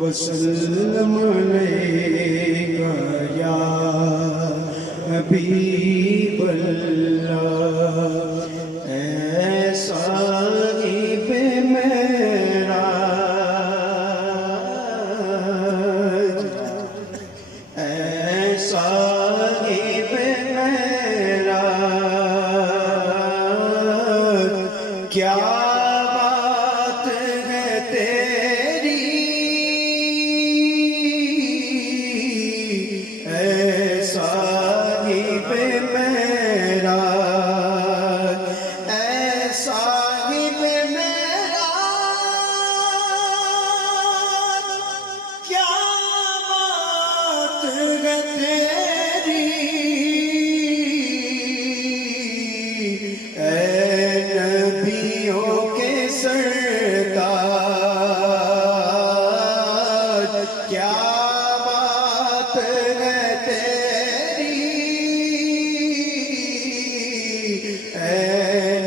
وسلم علیک یا حبیب اللہ، اے صاحب معراج، اے صاحب معراج، کیا بات ہے تیری، اے صاحب معراج، اے صاحب معراج، کیا بات ہے تیری، اے نبیوں کے سردار، کیا بات ہے تیری، اے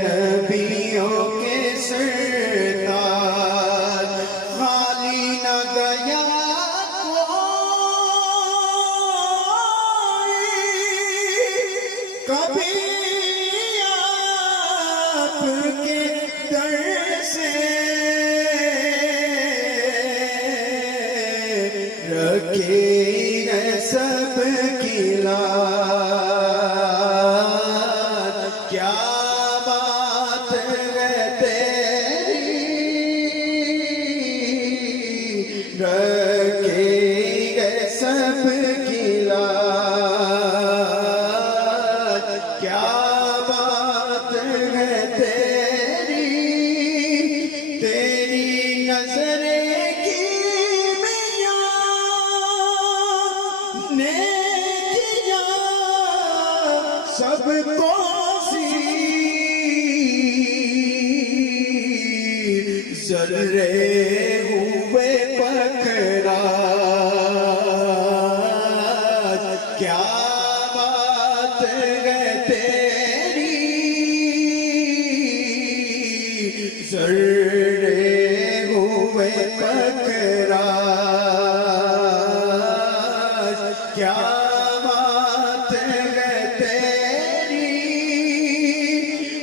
نبیوں کے سردار، خالی نہ گیا کوئی کبھی آپ کے در سے، رکھے ہیں سب کی لاج، کیا بات ہے تیری، رکھے ہیں سب کی لاج، کیا بات ہے تیری، تیری نظر کی نے کیا سب کو سیر، ذرے ہوئے پکھراج، کیا بات ہے تیری، ذرے ہوئے پکھراج، کیا بات ہے تیری،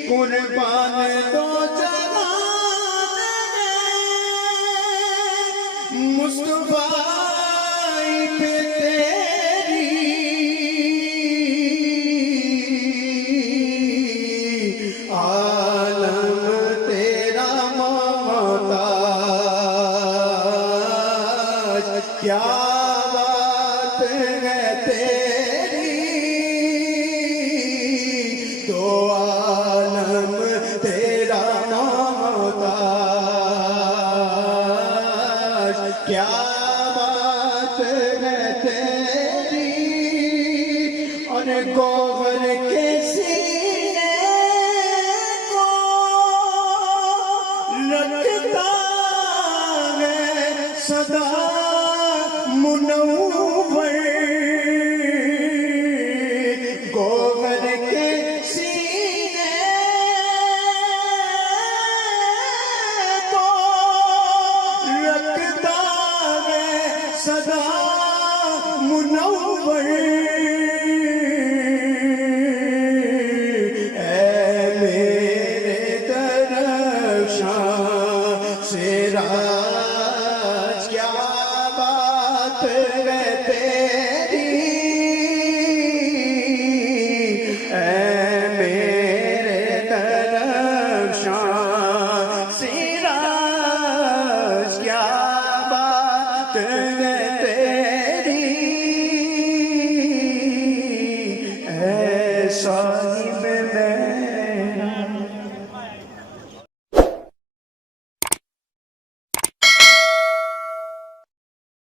قربان دو جہان ہے مصطفیٰ پہ تیری، عالم تیرا محتاج، کیا بات ہے تیری، تو عالم تیرا محتاج، کیا بات ہے تیری، اور گوہر کے سینے کو رکھتا ہے سدا منور، گوہر کے سینے کو رکھتا ہے سدا منور، اے میرے درفشاں سراج، کیا بات ہے تیری، اے میرے درفشاں سراج، کیا بات ہے تیری، اے صاحب